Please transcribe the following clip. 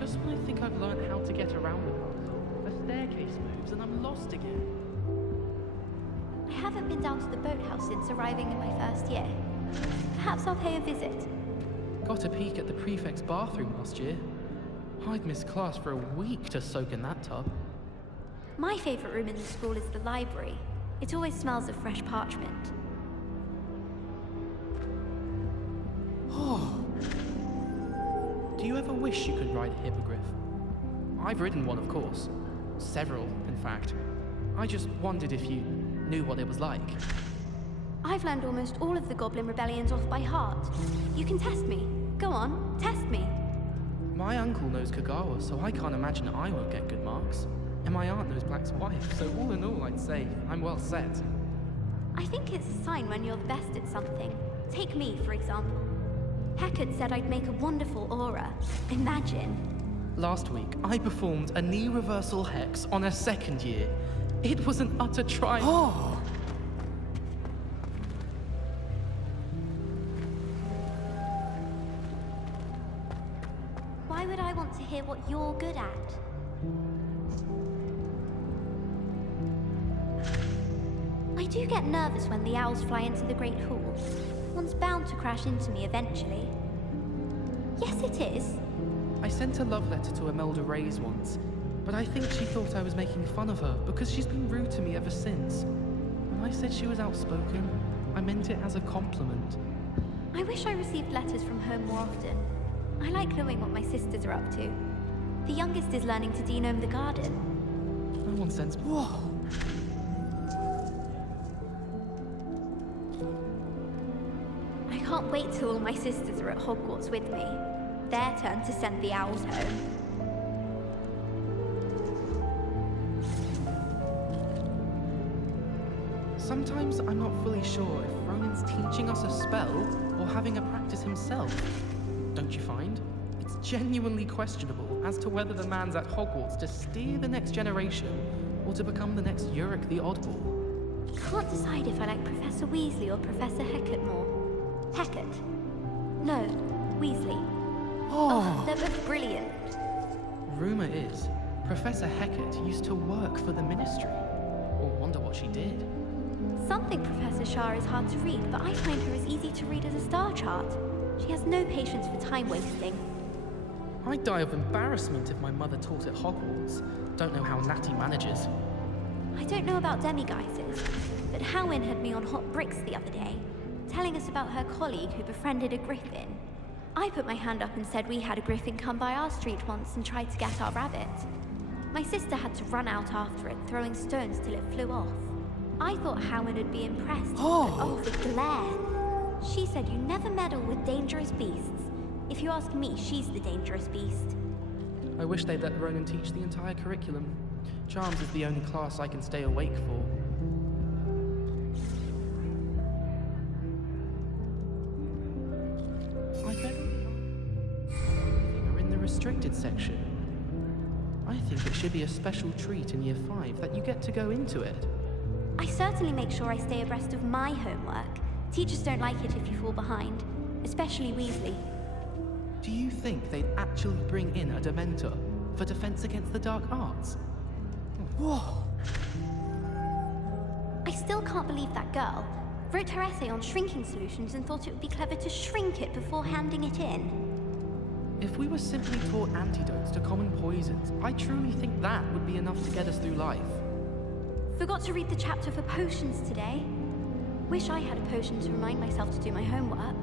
Just when I think I've learned how to get around the puzzle, the staircase moves and I'm lost again. I haven't been down to the boathouse since arriving in my first year. Perhaps I'll pay a visit. Got a peek at the prefect's bathroom last year. I'd missed class for a week to soak in that tub. My favourite room in the school is the library. It always smells of fresh parchment. Oh. Do you ever wish you could ride a hippogriff? I've ridden one, of course. Several, in fact. I just wondered if you knew what it was like. I've learned almost all of the Goblin Rebellions off by heart. You can test me. Go on, test me. My uncle knows Kagawa, so I can't imagine I won't get good marks. And my aunt knows Black's wife, so all in all, I'd say I'm well set. I think it's a sign when you're the best at something. Take me, for example. Heckard said I'd make a wonderful aura. Imagine. Last week, I performed a knee reversal hex on a second year. It was an utter triumph. Oh! Why would I want to hear what you're good at? I do get nervous when the owls fly into the Great Hall. One's bound to crash into me eventually. Yes, it is. I sent a love letter to Imelda Reyes once, but I think she thought I was making fun of her because she's been rude to me ever since. When I said she was outspoken, I meant it as a compliment. I wish I received letters from home more often. I like knowing what my sisters are up to. The youngest is learning to denome the garden. No one sends... Whoa! I can't wait till all my sisters are at Hogwarts with me. Their turn to send the owls home. Sometimes I'm not fully sure if Ronan's teaching us a spell or having a practice himself. Don't you find? It's genuinely questionable as to whether the man's at Hogwarts to steer the next generation or to become the next Uric the Oddball. Can't decide if I like Professor Weasley or Professor Heckard more. Heckard? No, Weasley. Oh, they're both brilliant. Rumour is, Professor Heckard used to work for the Ministry. Or wonder what she did. Some think Professor Shah is hard to read, but I find her as easy to read as a star chart. She has no patience for time wasting. I'd die of embarrassment if my mother taught at Hogwarts. Don't know how Natty manages. I don't know about demiguises, but Howin had me on hot bricks the other day, telling us about her colleague who befriended a griffin. I put my hand up and said we had a griffin come by our street once and tried to get our rabbit. My sister had to run out after it, throwing stones till it flew off. I thought Howin would be impressed, but oh, the glare. She said you never meddle with dangerous beasts. If you ask me, she's the dangerous beast. I wish they'd let Ronan teach the entire curriculum. Charms is the only class I can stay awake for. I bet are in the restricted section. I think it should be a special treat in Year 5 that you get to go into it. I certainly make sure I stay abreast of my homework. Teachers don't like it if you fall behind, especially Weasley. Do you think they'd actually bring in a Dementor for defense against the dark arts? Whoa! I still can't believe that girl wrote her essay on shrinking solutions and thought it would be clever to shrink it before handing it in. If we were simply taught antidotes to common poisons, I truly think that would be enough to get us through life. Forgot to read the chapter for potions today. Wish I had a potion to remind myself to do my homework.